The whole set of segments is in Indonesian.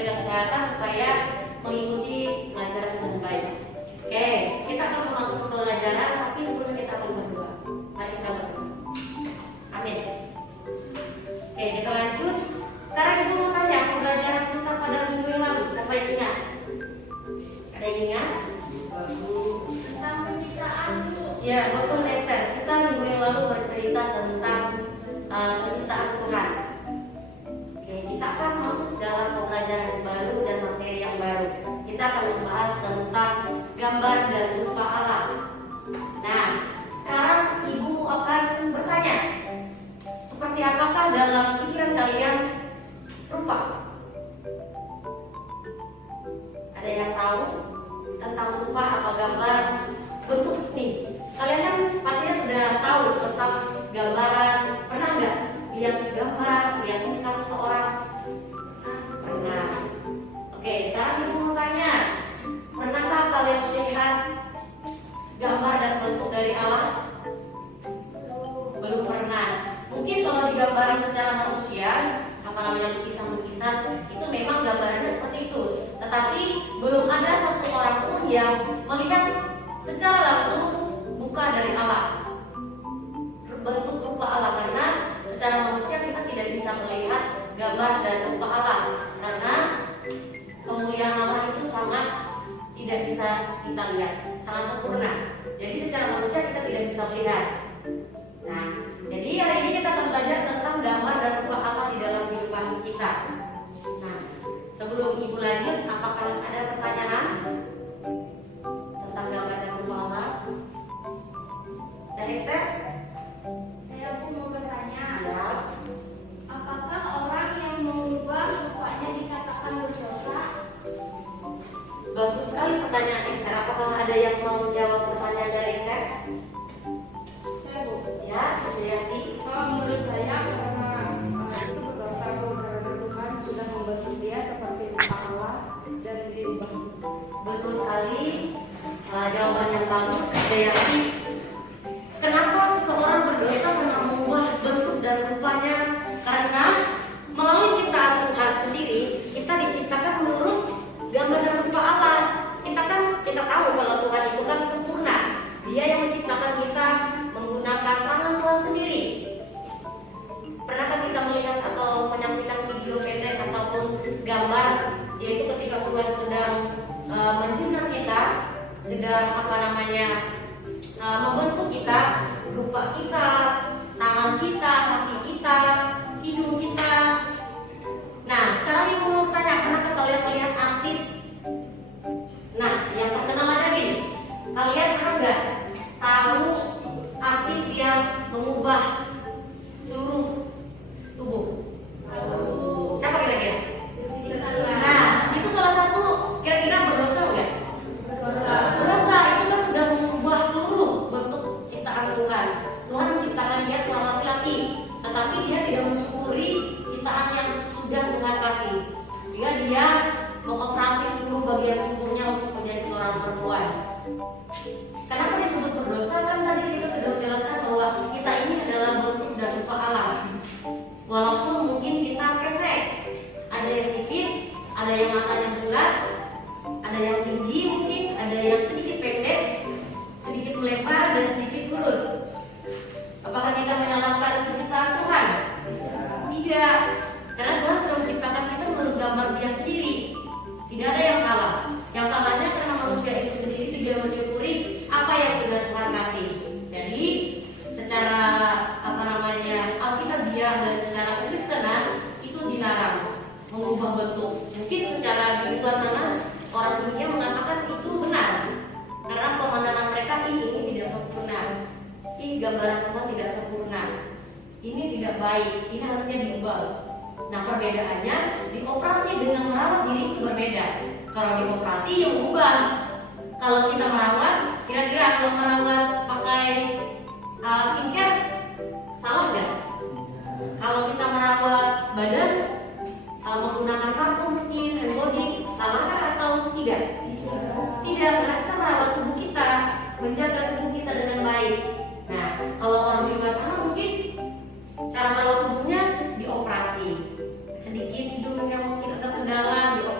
menjaga kesehatan supaya mengikuti pelajaran dengan baik. Oke, kita akan masuk ke pelajaran, tapi sebelumnya kita akan berdoa. Mari kita berdoa. Amin. Oke, kita lanjut. Sekarang ibu mau tanya pelajaran kita pada minggu yang lalu. Siapa yang ingat? Ada yang ingat? Tentang penciptaan. Ya, betul Esther. Kita minggu yang lalu bercerita tentang penciptaan Tuhan. Oke, kita akan masuk dalam pembelajaran baru dan materi yang baru. Kita akan membahas tentang gambar dan rupa Allah. Nah, sekarang ibu akan bertanya, seperti apakah dalam pikiran kalian rupa? Ada yang tahu tentang rupa atau gambar bentuk nih? Kalian kan pastinya sudah tahu tentang gambaran. Pernah nggak lihat gambar, lihat muka seseorang? Pernah. Oke, sekarang ibu mau tanya, pernahkah kalian melihat gambar dan bentuk dari Allah? Belum pernah. Mungkin kalau di gambaran secara manusia, lukisan-lukisan, itu memang gambarannya seperti itu. Tetapi belum ada satu orang pun yang melihat secara langsung muka dari Allah, bentuk rupa Allah, karena secara manusia kita tidak bisa melihat gambar dan rupa Allah, karena kemuliaan Allah itu sangat tidak bisa kita lihat, sangat sempurna. Jadi secara manusia kita tidak bisa melihat. Nah, jadi hari ini kita akan belajar tentang gambar dan rupa Allah di dalam kehidupan kita. Nah, sebelum ibu lanjut, apakah ada pertanyaan tentang gambar dan rupa Allah? Dan Esther? Saya pun mau bertanya. Ya. Apakah orang yang mengubah rupanya dikatakan berdosa? Bagus sekali pertanyaan Esther. Apakah ada yang mau menjawab pertanyaan dari Esther? Saya Bu. Ya, Suryati. Kalau menurut saya karena itu berdosa karena Tuhan sudah membentuk dia seperti rupa Allah dan diubah. Betul sekali. Jawaban yang bagus, Suryati. Kenapa seseorang berdosa karena mengubah bentuk dan rupanya? Karena melalui ciptaan Tuhan sendiri, kita diciptakan menurut gambar dan rupa Allah. Kita tahu kalau Tuhan itu kan sempurna. Dia yang menciptakan kita menggunakan tangan Tuhan sendiri. Pernahkah kita melihat atau menyaksikan video pendek ataupun gambar, yaitu ketika Tuhan sedang menjinak kita, sedang membentuk kita, rupa kita, tangan kita, kaki kita, hidung kita. Nah, sekarang ibu mau tanya, pernahkah kalian melihat artis? Nah, yang terkenal aja nih, kalian pernah nggak tahu artis yang mengubah seluruh tubuh? Siapa kira-kira? Nah, itu salah satu kira-kira berdosa nggak? Berdosa. Itu kan sudah mengubah seluruh bentuk ciptaan Tuhan. Tuhan menciptakan dia seorang laki-laki, tetapi dia tidak mensyukuri ciptaan yang sudah Tuhan kasih, sehingga dia mengoperasi seluruh bagian tubuhnya untuk menjadi seorang perempuan. Kenapa disebut berdosa? Kan tadi kita sudah menjelaskan bahwa kita ini adalah bentuk dan rupa Allah. Walaupun mungkin kita pesek, ada yang sipit, ada yang matanya bulat, ada yang tinggi mungkin, ada yang sedikit pendek, sedikit melebar dan sedikit lurus. Apakah kita menyalahkan penciptaan Tuhan? Tidak, karena Tuhan sudah menciptakan kita menurut gambar Dia sendiri. Tidak ada yang salah. Yang salahnya karena manusia itu sendiri tidak mensyukuri apa yang sudah Tuhan kasih. Jadi secara Alkitabiah dan secara Kristenan itu dilarang mengubah bentuk. Mungkin secara di luar sana orang dunia mengatakan itu benar, karena pemandangan mereka ini tidak sempurna. Ini gambaran Tuhan tidak sempurna. Ini tidak baik. Ini harusnya diubah. Nah, perbedaannya di operasi dengan merawat diri itu berbeda. Kalau di operasi yang ubah. Kalau kita merawat, kira-kira kalau merawat pakai skincare, salah nggak? Kalau kita merawat badan menggunakan parfum mungkin, hand body, salahkah atau tidak? Tidak, karena kita merawat tubuh kita, menjaga tubuh kita dengan baik. Nah, kalau orang di luar sana mungkin cara merawat tubuhnya dioperasi. Sedikit hidungnya mungkin agak ke dalam, dioperasi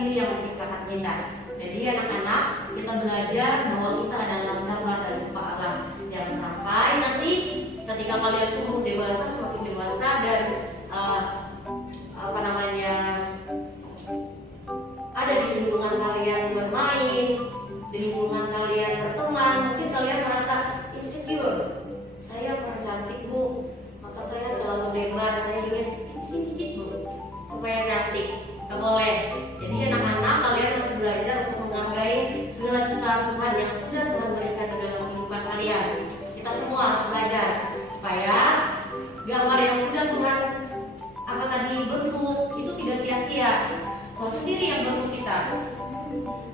sendiri yang menciptakan kita. Jadi anak-anak, kita belajar bahwa kita adalah gambar dan rupa Allah. Jangan sampai nanti ketika kalian tumbuh dewasa, semakin dewasa dan ada di lingkungan kalian bermain, di lingkungan kalian berteman, mungkin kalian merasa insecure. Saya kurang cantik bu, maka saya terlalu lebar, saya juga sedikit bu supaya cantik. Gak boleh. Jadi anak-anak, kalian harus belajar untuk menghargai segala ciptaan Tuhan yang sudah Tuhan berikan di dalam kehidupan kalian. Kita semua harus belajar supaya gambar yang sudah Tuhan bentuk itu tidak sia-sia. Tuhan sendiri yang bentuk kita.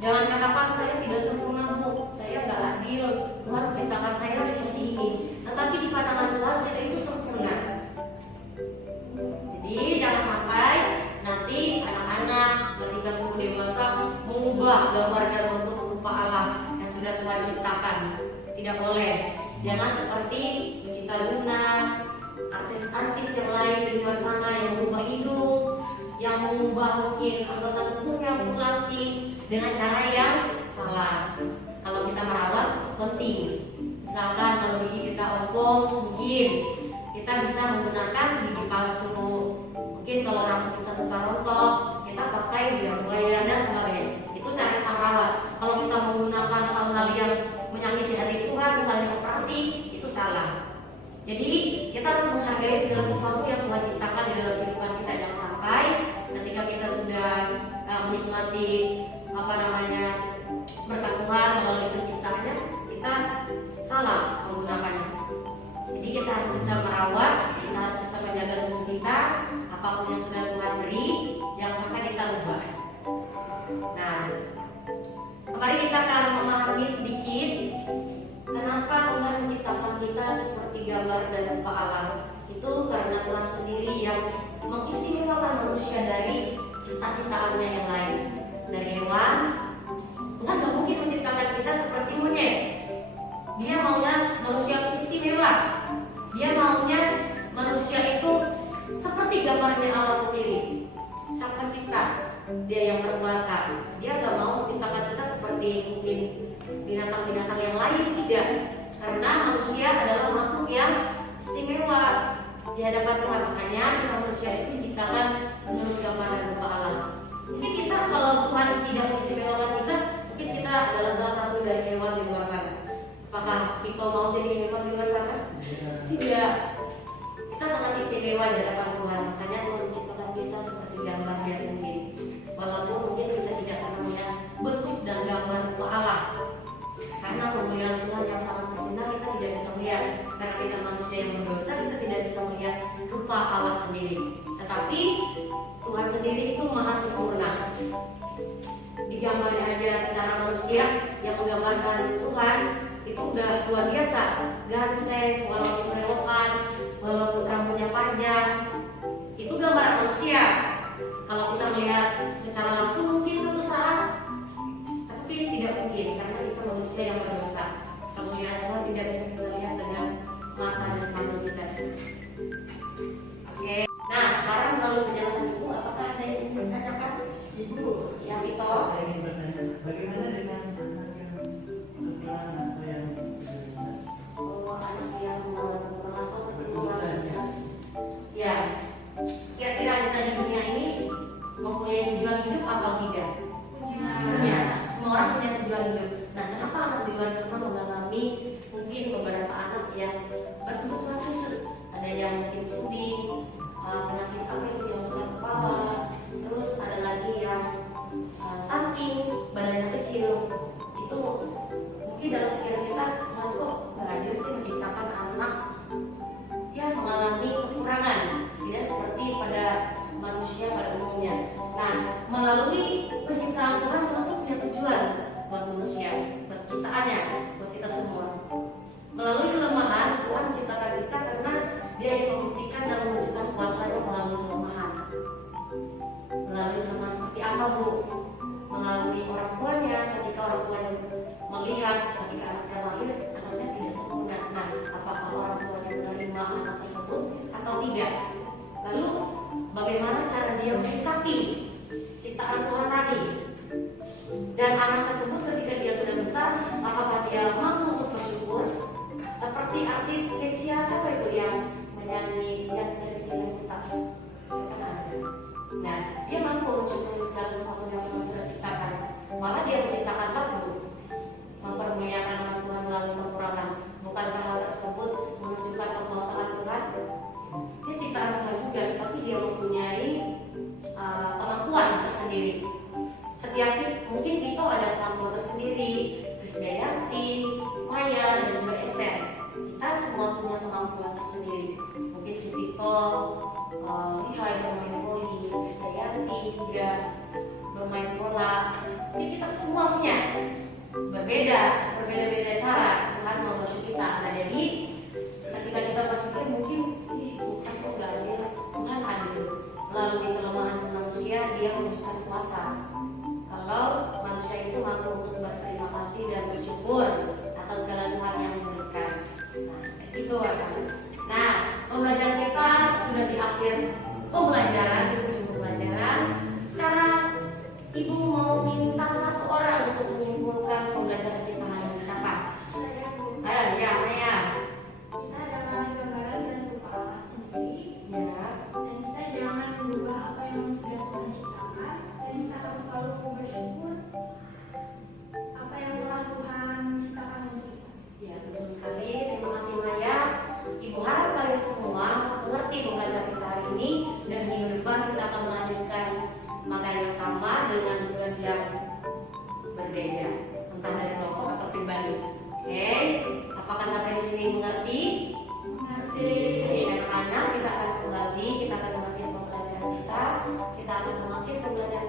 Jangan katakan saya tidak sempurna bu, saya nggak adil, Tuhan menciptakan saya seperti ini. Tetapi di pandangan Tuhan kita itu sempurna. Jadi jangan sampai nanti anak-anak ketika tumbuh dewasa mengubah gambar dan bentuk rupa Allah yang sudah Tuhan ciptakan. Tidak boleh. Jangan seperti Lucinta Luna, artis-artis yang lain di luar sana yang mengubah hidup, yang mengubah mungkin anggota tubuhnya populasi dengan cara yang salah. Kalau kita merawat penting. Misalkan kalau gigi kita ompong, mungkin kita bisa menggunakan gigi palsu. Mungkin kalau rambut kita suka rontok, kita pakai biar buaya dan sebagainya. Itu cara merawat. Kalau kita menggunakan hal-hal yang menyakiti hati Tuhan, misalnya operasi, itu salah. Jadi kita harus menghargai segala sesuatu yang Tuhan ciptakan di dalam kehidupan kita. Jangan sampai ketika kita sudah menikmati berkat Tuhan melalui penciptaannya, kita salah menggunakannya. Jadi kita harus bisa merawat, kita harus bisa menjaga tubuh kita, apapun yang sudah Tuhan beri, jangan sampai kita ubah. Nah, kemarin kita akan memahami sedikit kenapa Tuhan menciptakan kita seperti gambar dan rupa Allah. Itu karena Tuhan sendiri yang mengistimewakan manusia dari cipta-ciptaannya yang lain. Dari hewan, Tuhan gak mungkin menciptakan kita seperti monyet. Dia maunya manusia istimewa. Dia maunya manusia itu seperti gambarnya Allah sendiri, Sang Pencipta. Dia yang berkuasa. Dia gak mau menciptakan kita seperti mungkin binatang-binatang yang lain, tidak. Karena manusia adalah makhluk yang istimewa di hadapan Tuhan. Makanya kita manusia itu diciptakan menurut gambar dan rupa Allah. Mungkin kita kalau Tuhan tidak mengistimewakan kita, mungkin kita adalah salah satu dari hewan di luar sana. Apakah kita mau jadi hewan di luar sana? Tidak. Kita sangat istimewa di hadapan Tuhan. Makanya Tuhan menciptakan kita seperti gambar Dia sendiri. Walaupun mungkin kita tidak pernah melihat bentuk dan gambar rupa Allah. Karena kemuliaan Tuhan yang sangat bersinar kita tidak bisa melihat. Karena kita manusia yang berdosa, kita tidak bisa melihat rupa Allah sendiri. Tetapi Tuhan sendiri itu maha sempurna. Digambarnya aja secara manusia yang menggambarkan Tuhan itu udah luar biasa. Ganteng, walaupun berewokan, walaupun rambutnya panjang, itu gambar manusia. Kalau kita melihat secara langsung mungkin suatu saat, tapi tidak mungkin karena kita manusia yang berdosa. Kemuliaan Tuhan tidak bisa kita lihat dengan mata dan semata kita. Oke. Nah, sekarang melalui penjelasan Ibu, apakah ada yang ingin bertanyakan? Ibu, Ya, Vito. saya ingin bertanya, bagaimana dengan anak yang kekurangan atau yang Anak yang kekurangan atau kekurangan khusus. Ya, kira-kira kita di dunia ini mempunyai tujuan hidup atau tidak? Punya. Semua orang punya tujuan hidup. Nah, kenapa anak di luar sana mengalami mungkin beberapa anak yang berkebutuhan khusus? Ada yang mungkin studi, penyakit apa itu yang besar kepala, terus ada lagi yang stunting, badannya kecil. Itu mungkin dalam pikiran kita, Tuhan kok gak adil sih menciptakan anak yang mengalami kekurangan, tidak seperti pada manusia pada umumnya. Nah, melalui penciptaan Tuhan, Tuhan itu punya tujuan buat manusia, buat ciptaannya, buat kita semua. Melalui kelemahan, Tuhan menciptakan kita karena Dia yang membuktikan dan menunjukkan kuasanya melalui kelemahan. Melalui kelemahan seperti apa, Bu? Melalui orang tuanya, ketika orang tuanya melihat ketika anaknya lahir, anaknya tidak sempurna. Nah, apakah orang tuanya menerima anak tersebut atau tidak? Lalu, bagaimana cara Dia menyikapi ciptaan Tuhan tadi? Dan anak tersebut ketika dia sudah besar, apakah dia mampu untuk bersyukur? Seperti artis Kesia, siapa itu yang menyanyi yang dari kecil yang buta? Kan ada. Nah, dia mampu mensyukuri segala sesuatu yang Tuhan sudah ciptakan. Malah dia menciptakan lagu, mempermuliakan nama Tuhan melalui kekurangan. Bukankah hal tersebut menunjukkan kekuasaan Tuhan? Dia ciptaan Tuhan juga, tapi dia mempunyai kemampuan tersendiri. Setiap mungkin Vito ada kemampuan tersendiri, Krisdayanti, Maya, dan juga Esther. Kita semua punya kemampuan tersendiri. Mungkin si Vito, Liha yang bermain voli, Krisdayanti juga bermain bola. Jadi kita semua punya berbeda-beda cara Tuhan membantu kita. Nah, jadi ketika kita berpikir mungkin Tuhan kok gak adil, Tuhan adil. Melalui kelemahan manusia dia menunjukkan kuasa. Kalau manusia itu mampu untuk berterima kasih dan bersyukur atas segala Tuhan yang memberikan. Nah, itu kan. Nah, pembelajaran kita sudah di akhir pembelajaran, di ujung pembelajaran. Sekarang Ibu mau minta satu orang untuk menyimpulkan pembelajaran kita hari ini. Siapa? Saya, Bu. Ayo, ya, Maya. Kita adalah gambaran dan rupa Allah sendiri. Ya. Dan kita jangan mengubah apa yang sudah Tuhan ciptakan. Dan kita harus selalu bersyukur apa yang telah Tuhan ciptakan untuk kita. Ya, betul sekali. Terima kasih Maya. Ibu harap kalian semua mengerti pembelajaran kita hari ini, dan minggu depan kita akan melanjutkan materi yang sama dengan tugas yang berbeda, entah dari kelompok atau pribadi. Oke, apakah sampai di sini mengerti? Mengerti. Oke, anak-anak, kita akan kembali, kita akan mengakhiri pembelajaran kita akan mengakhiri pembelajaran